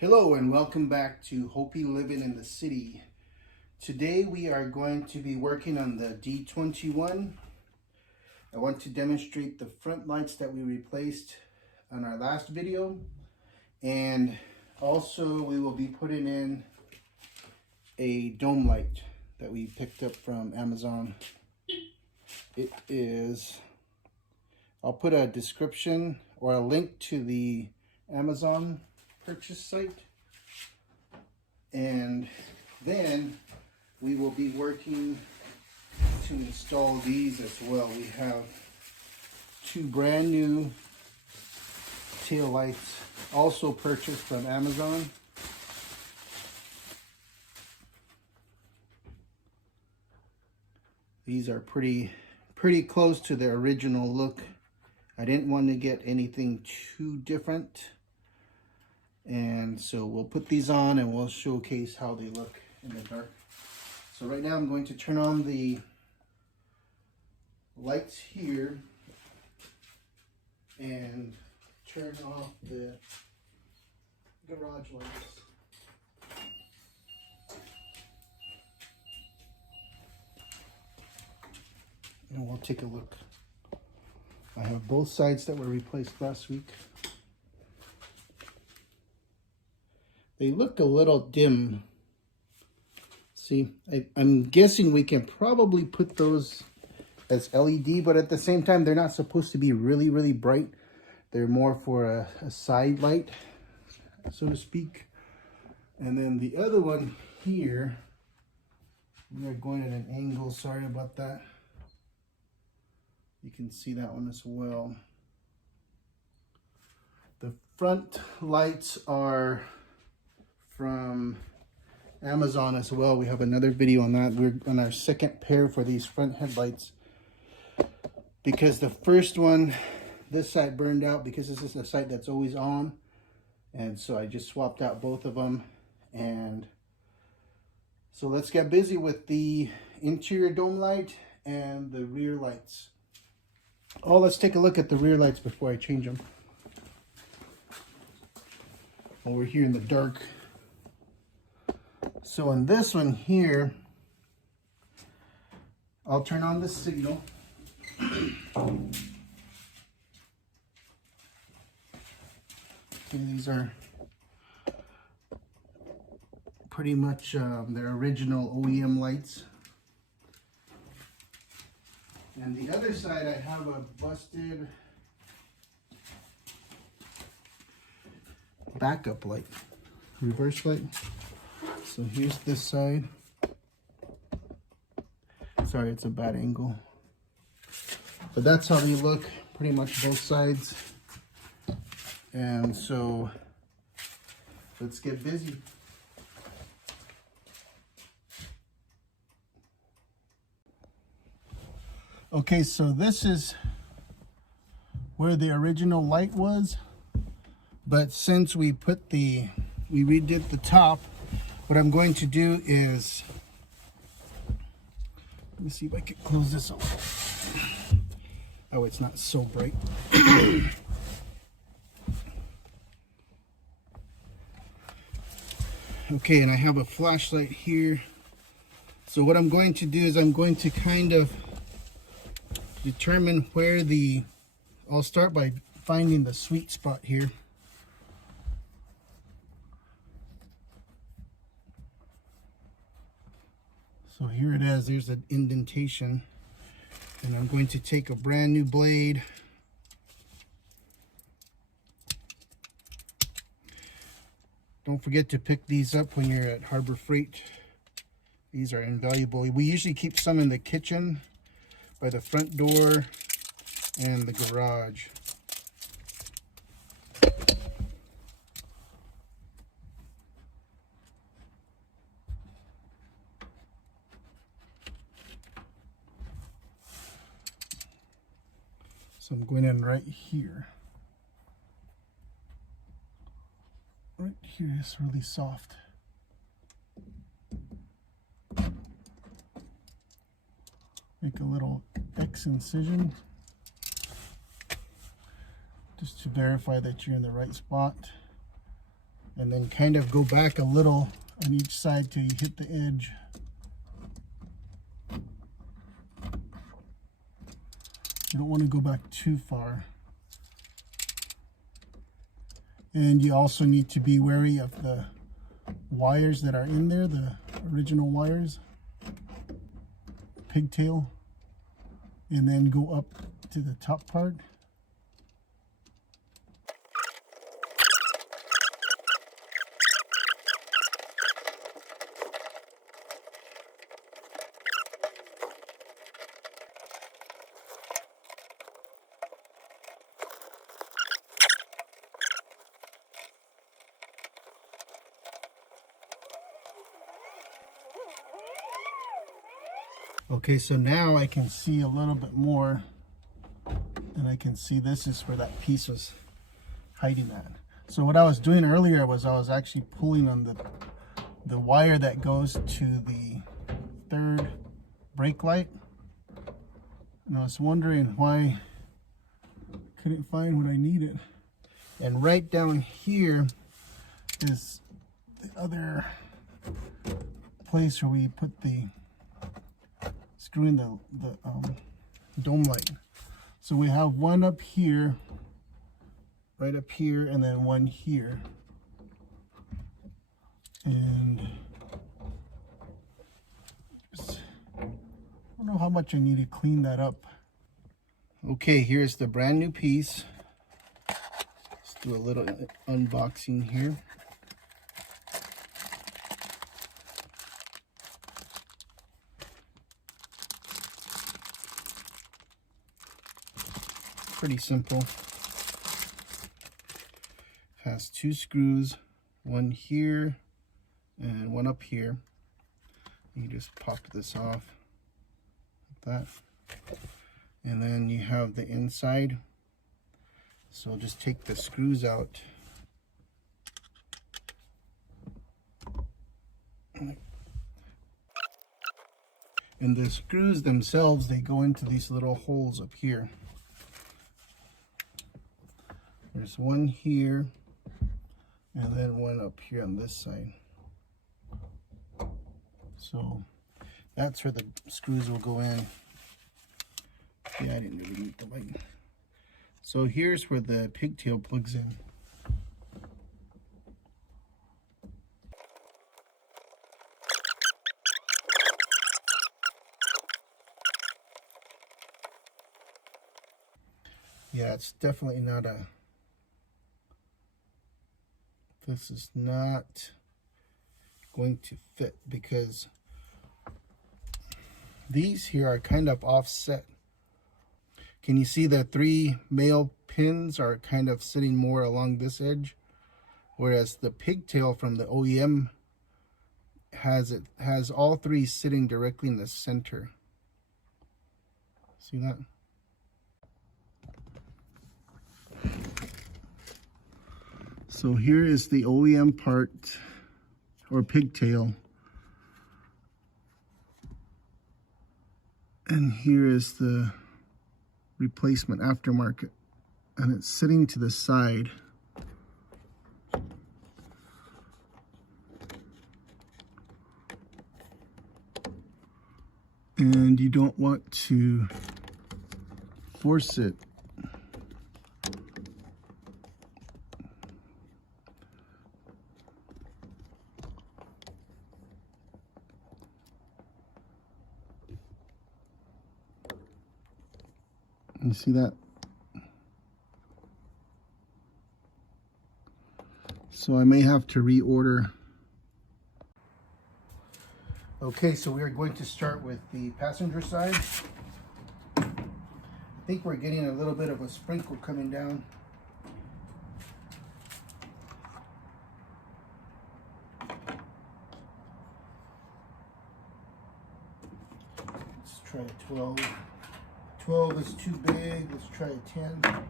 Hello and welcome back to Hopi Living in the City. Today we are going to be working on the D21. I want to demonstrate the front lights that we replaced on our last video, and also we will be putting in a dome light that we picked up from Amazon. It is, I'll put a description or a link to the Amazon purchase site, and then we will be working to install these as well. We have two brand new tail lights, also purchased from Amazon. These are pretty close to their original look. I didn't want to get anything too different, and so we'll put these on and we'll showcase how they look in the dark. So right now I'm going to turn on the lights here and turn off the garage lights. And we'll take a look. I have both sides that were replaced last week. They look a little dim. See, I'm guessing we can probably put those as LED, but at the same time, they're not supposed to be really bright. They're more for a side light, so to speak. And then the other one here, we are going at an angle. Sorry about that. You can see that one as well. The front lights are from Amazon as well. We have another video on that. We're on our second pair for these front headlights, because the first one, this side burned out because this is a site that's always on, and so I just swapped out both of them. And so let's get busy with the interior dome light and the rear lights. Oh, let's take a look at the rear lights before I change them. Over here in the dark. So on this one here, I'll turn on the signal. Okay, these are pretty much their original OEM lights. And the other side, I have a busted backup light, reverse light. So here's this side. Sorry, it's a bad angle. But that's how they look, pretty much both sides. And so let's get busy. Okay, so this is where the original light was. But since we redid the top, what I'm going to do is, let me see if I can close this up. Oh, it's not so bright. Okay, and I have a flashlight here. So what I'm going to do is I'm going to kind of determine where I'll start by finding the sweet spot here. So here it is, there's an indentation, and I'm going to take a brand new blade. Don't forget to pick these up when you're at Harbor Freight. These are invaluable. We usually keep some in the kitchen, by the front door, and the garage. So I'm going in right here. Right here is really soft. Make a little X incision just to verify that you're in the right spot. and then kind of go back a little on each side till you hit the edge. You don't want to go back too far. And you also need to be wary of the wires that are in there, the original wires, pigtail, and then go up to the top part. Okay, so now I can see a little bit more, and I can see this is where that piece was hiding at. So what I was doing earlier was I was actually pulling on the wire that goes to the third brake light, and I was wondering why I couldn't find what I needed. And right down here is the other place where we put the screw in the dome light. So we have one up here, right up here, and then one here. And I don't know how much I need to clean that up. Okay, here's the brand new piece. Let's do a little unboxing here. Pretty simple. Has two screws, one here and one up here. You just pop this off like that, and then you have the inside. So just take the screws out. And the screws themselves, they go into these little holes up here. There's one here, and then one up here on this side. So that's where the screws will go in. Yeah, I didn't really need the light. So here's where the pigtail plugs in. Yeah, it's definitely not a... This is not going to fit because these here are kind of offset. Can you see the three male pins are kind of sitting more along this edge, whereas the pigtail from the OEM has all three sitting directly in the center. See that? So here is the OEM part, or pigtail. And here is the replacement aftermarket. And it's sitting to the side. And you don't want to force it. You see that? So I may have to reorder. Okay, so we are going to start with the passenger side. I think we're getting a little bit of a sprinkle coming down. Let's try a 12. 12 is too big. Let's try a 10.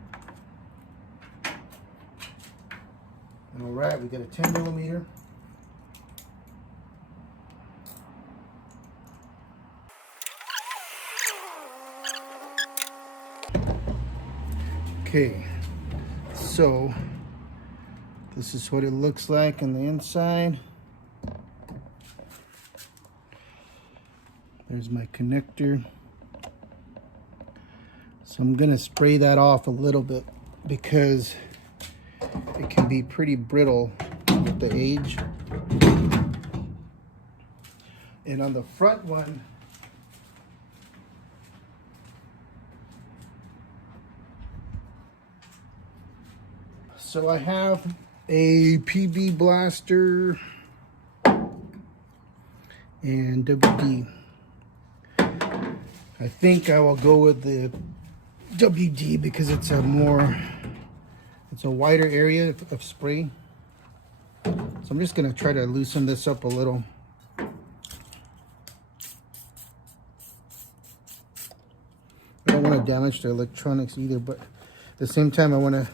All right, we got a 10 millimeter. Okay, so This is what it looks like on the inside. There's my connector. So I'm gonna spray that off a little bit because it can be pretty brittle with the age. And on the front one, so I have a PB blaster and WD. I think I will go with the WD because it's a wider area of spray. So I'm just gonna try to loosen this up a little. I don't want to damage the electronics either, but at the same time I want to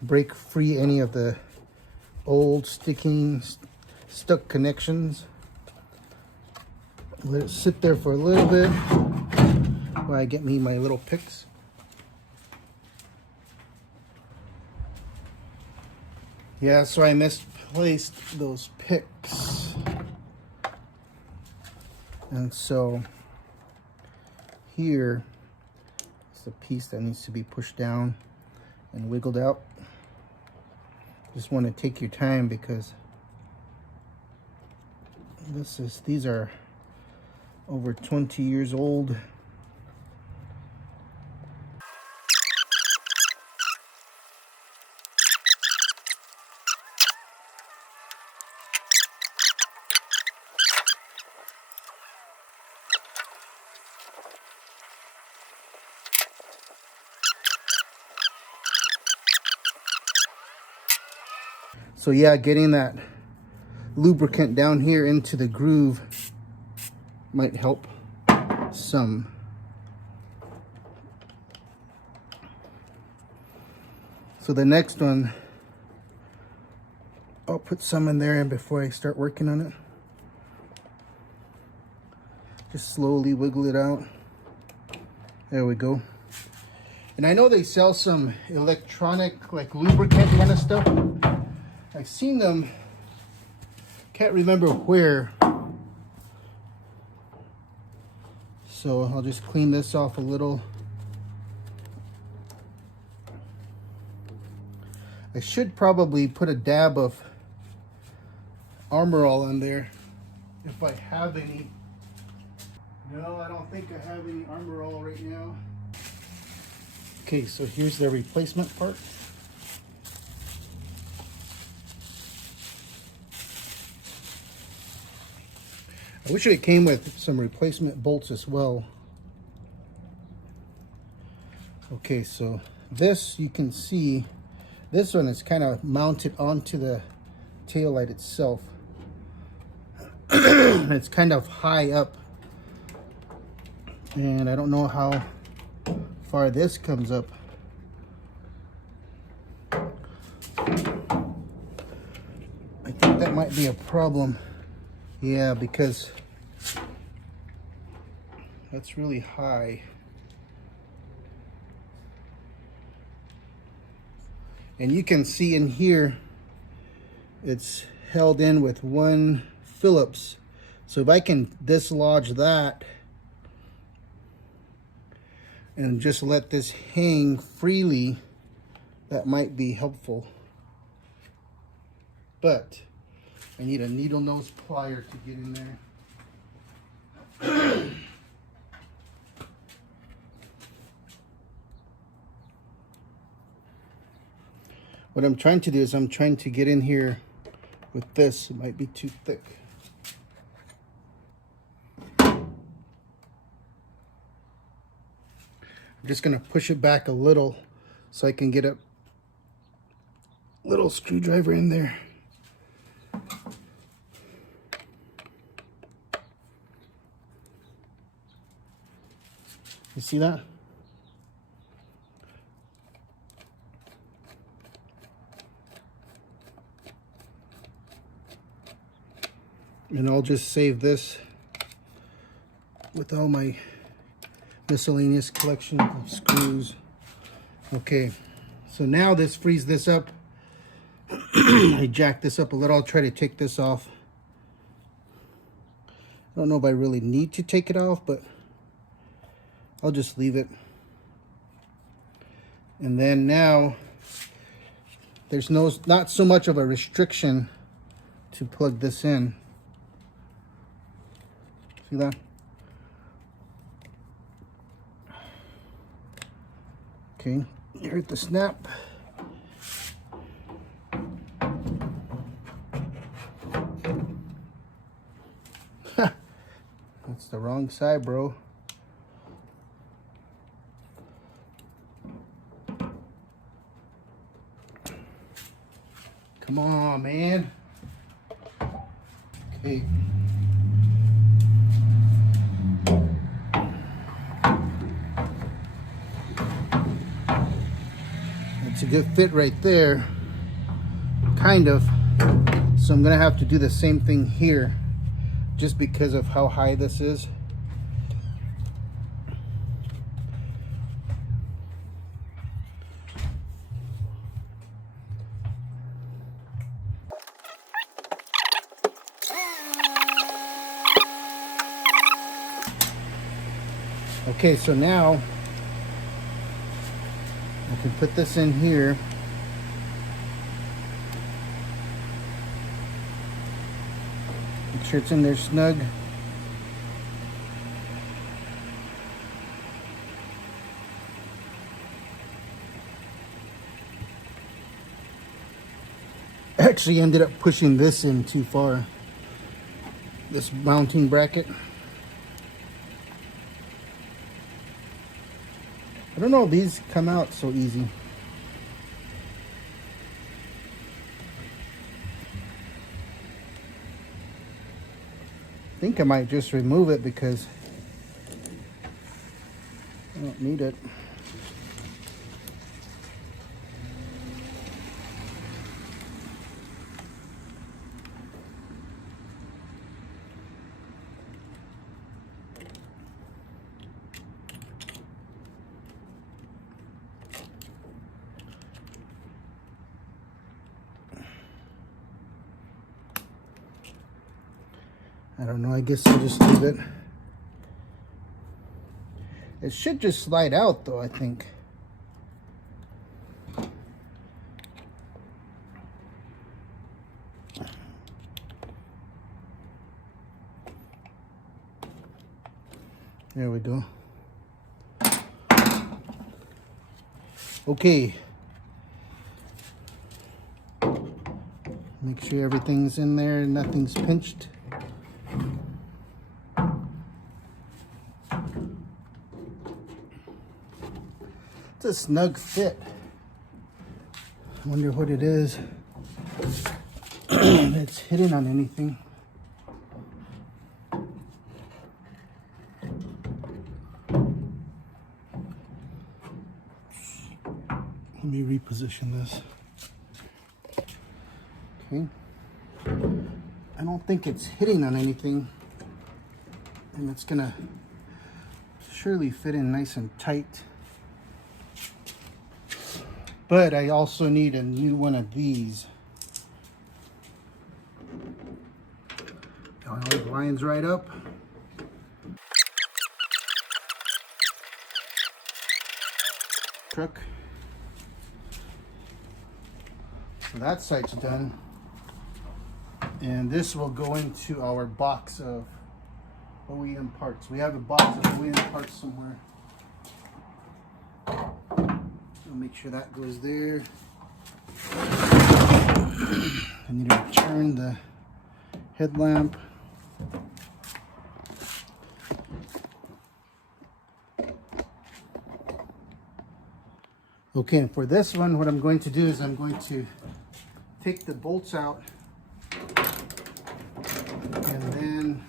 break free any of the old stuck connections. Let it sit there for a little bit while I get me my little picks. Yeah, so I misplaced those picks. And so here is the piece that needs to be pushed down and wiggled out. Just want to take your time because these are over 20 years old. So yeah, getting that lubricant down here into the groove might help some. So the next one, I'll put some in there before I start working on it. Just slowly wiggle it out. There we go. And I know they sell some electronic, like lubricant kind of stuff. I've seen them, can't remember where. So I'll just clean this off a little. I should probably put a dab of Armor All on there if I have any. No, I don't think I have any Armor All right now. Okay, so here's the replacement part. I wish it came with some replacement bolts as well. Okay, so this, you can see, this one is kind of mounted onto the tail light itself. It's kind of high up. And I don't know how far this comes up. I think that might be a problem. Yeah, because that's really high. And you can see in here, it's held in with one Phillips. So if I can dislodge that and just let this hang freely, that might be helpful. But I need a needle nose plier to get in there. What I'm trying to do is I'm trying to get in here with this. It might be too thick. I'm just gonna push it back a little so I can get a little screwdriver in there. You see that? And I'll just save this with all my miscellaneous collection of screws. Okay, so now this frees this up. I jacked this up a little. I'll try to take this off. I don't know if I really need to take it off, but I'll just leave it. And then now there's not so much of a restriction to plug this in. See that? Okay, you heard the snap. That's the wrong side, bro. Come on, man. Okay. It's a good fit right there. Kind of. So I'm gonna have to do the same thing here, just because of how high this is. Okay, so now I can put this in here. Make sure it's in there snug. I actually ended up pushing this in too far, this mounting bracket. I don't know if these come out so easy. I think I might just remove it because I don't need it. I don't know, I guess I'll just leave it. It should just slide out though, I think. There we go. Okay. Make sure everything's in there, nothing's pinched. It's a snug fit. I wonder what it is. If it's hidden on anything. Let me reposition this. Okay. I don't think it's hitting on anything. And it's gonna surely fit in nice and tight. But I also need a new one of these. It lines right up. Truck. So that side's done. And this will go into our box of OEM parts. We have a box of OEM parts somewhere. I'll make sure that goes there. I need to return the headlamp. Okay, and for this one, what I'm going to do is I'm going to take the bolts out and then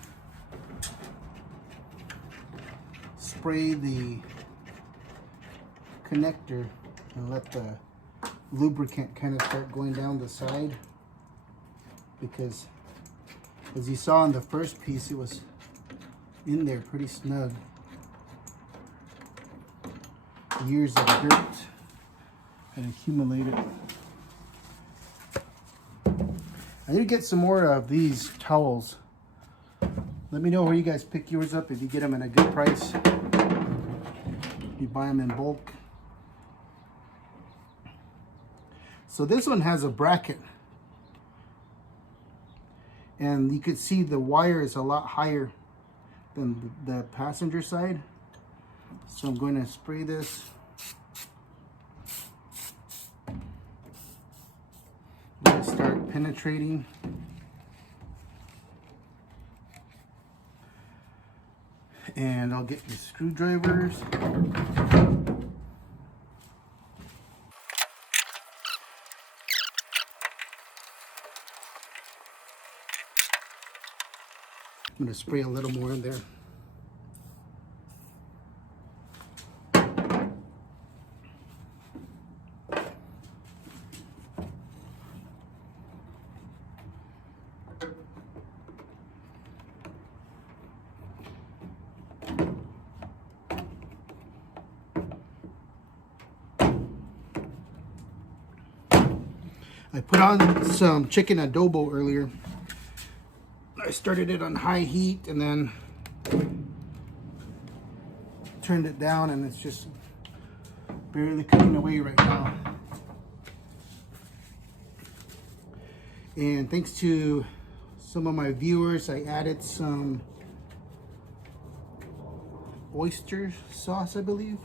spray the connector and let the lubricant kind of start going down the side, because as you saw in the first piece, it was in there pretty snug. Years of dirt had accumulated. I need to get some more of these towels. Let me know where you guys pick yours up if you get them at a good price. You buy them in bulk. So this one has a bracket. And you could see the wire is a lot higher than the passenger side. So I'm going to spray this. Let it start penetrating. And I'll get the screwdrivers. I'm going to spray a little more in there. I put on some chicken adobo earlier. I started it on high heat and then turned it down, and it's just barely cooking away right now. And thanks to some of my viewers, I added some oyster sauce, I believe.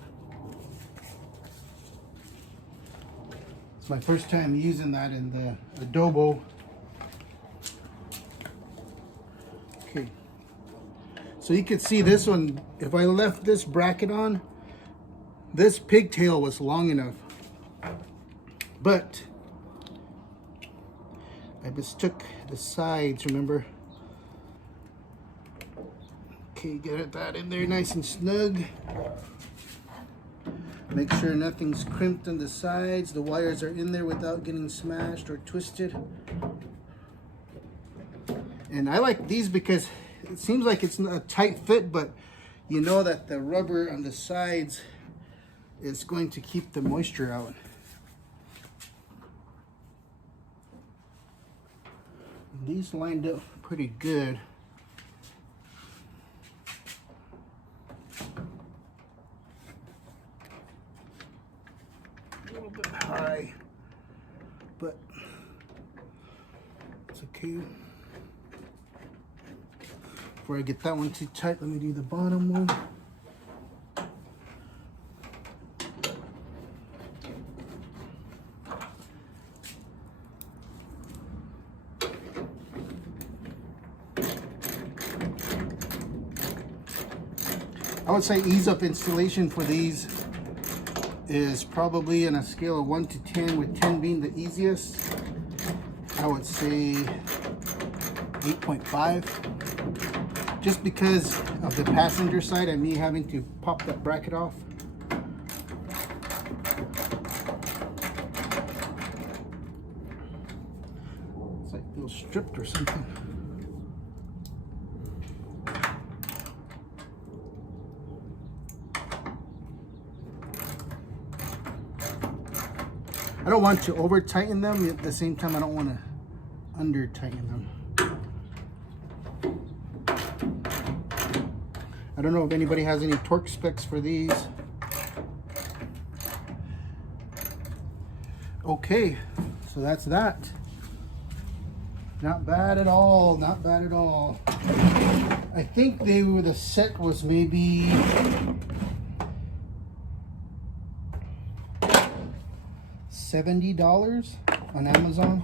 It's my first time using that in the adobo. Okay, so you can see this one, if I left this bracket on, this pigtail was long enough, but I mistook the sides, remember? Okay, get that in there nice and snug. Make sure nothing's crimped on the sides. The wires are in there without getting smashed or twisted. And I like these because it seems like it's a tight fit, but you know that the rubber on the sides is going to keep the moisture out. These lined up pretty good. A little bit high, but it's okay. Before I get that one too tight, let me do the bottom one. I would say ease up installation for these is probably on a scale of 1 to 10, with 10 being the easiest. I would say 8.5. Just because of the passenger side and me having to pop that bracket off. It's like a little stripped or something. I don't want to over tighten them, at the same time I don't want to under tighten them. I don't know if anybody has any torque specs for these. Okay, so that's that. Not bad at all, not bad at all. I think the set was maybe $70 on Amazon,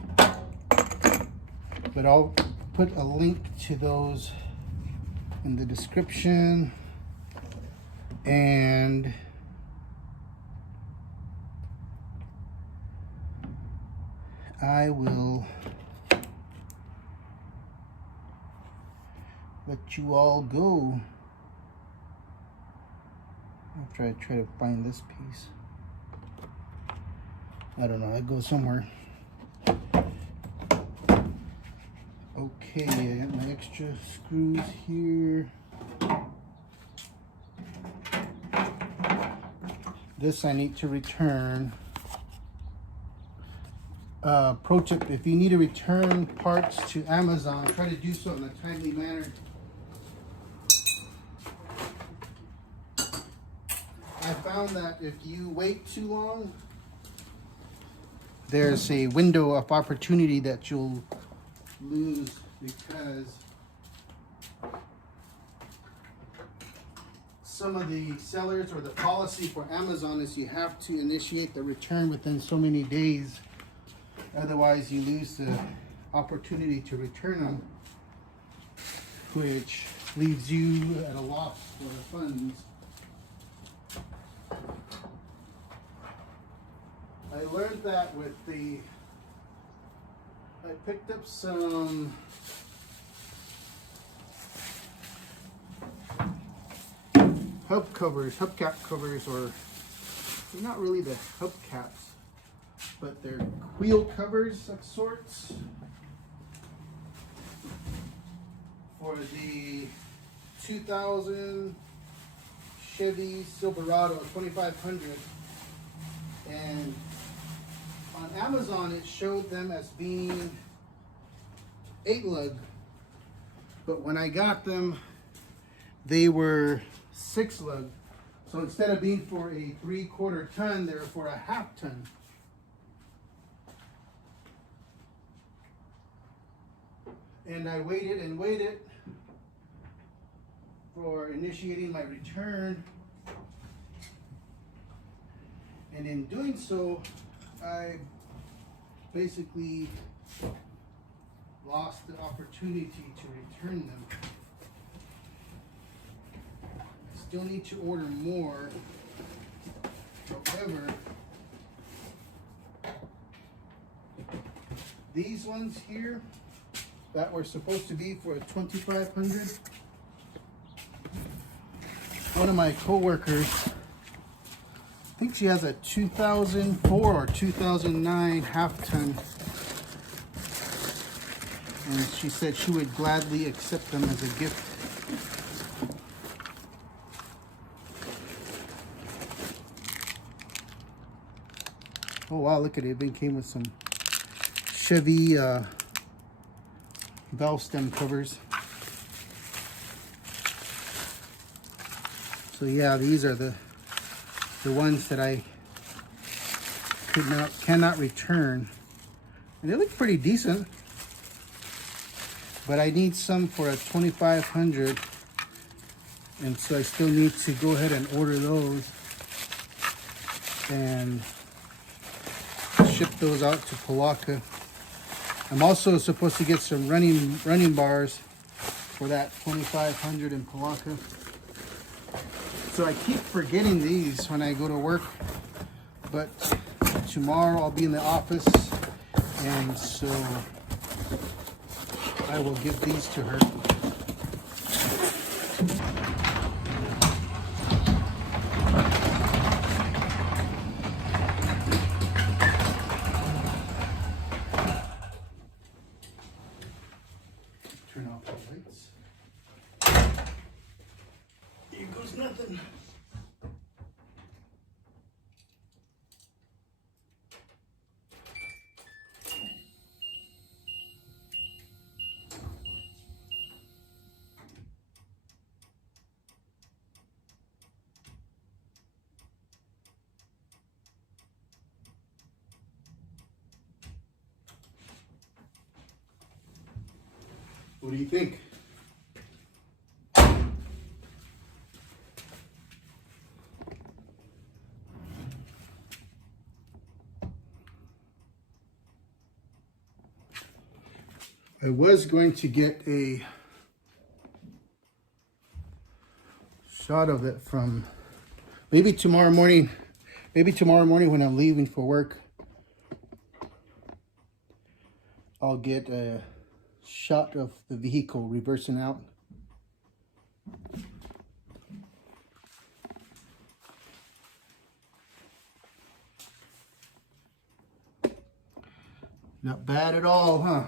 but I'll put a link to those in the description, and I will let you all go after I try to find this piece. I don't know, it goes somewhere. Okay, I got my extra screws here. This I need to return. Pro tip: if you need to return parts to Amazon, try to do so in a timely manner. I found that if you wait too long, there's a window of opportunity that you'll lose, because some of the sellers, or the policy for Amazon, is you have to initiate the return within so many days. Otherwise, you lose the opportunity to return them, which leaves you at a loss for the funds. I learned that with I picked up some hubcap covers, or they're not really the hubcaps, but they're wheel covers of sorts for the 2000 Chevy Silverado 2500, and on Amazon it showed them as being 8 lug, but when I got them they were 6 lug. So instead of being for a 3/4 ton, they're for a 1/2 ton. And I waited and waited for initiating my return, and in doing so I basically lost the opportunity to return them. I still need to order more. However, these ones here that were supposed to be for a 2500, one of my co-workers, I think she has a 2004 or 2009 1/2 ton, and she said she would gladly accept them as a gift. Oh wow, look at it, it came with some Chevy valve stem covers. So yeah, these are the ones that I cannot return, and they look pretty decent, but I need some for a 2500, and so I still need to go ahead and order those and ship those out to Palaka. I'm also supposed to get some running bars for that 2500 in Palaka. So I keep forgetting these when I go to work, but tomorrow I'll be in the office, and so I will give these to her. Turn off the lights. Here goes nothing. What do you think? I was going to get a shot of it from maybe tomorrow morning when I'm leaving for work. I'll get a shot of the vehicle reversing out. Not bad at all, huh?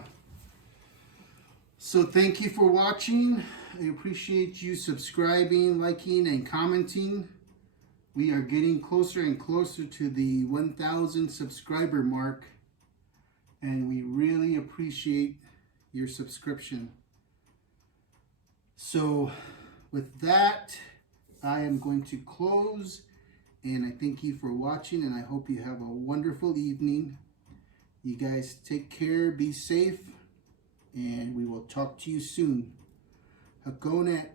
So thank you for watching. I appreciate you subscribing, liking, and commenting. We are getting closer and closer to the 1,000 subscriber mark. and we really appreciate your subscription. So with that, I am going to close, and I thank you for watching, and I hope you have a wonderful evening. You guys take care, be safe, and we will talk to you soon. Hakonet.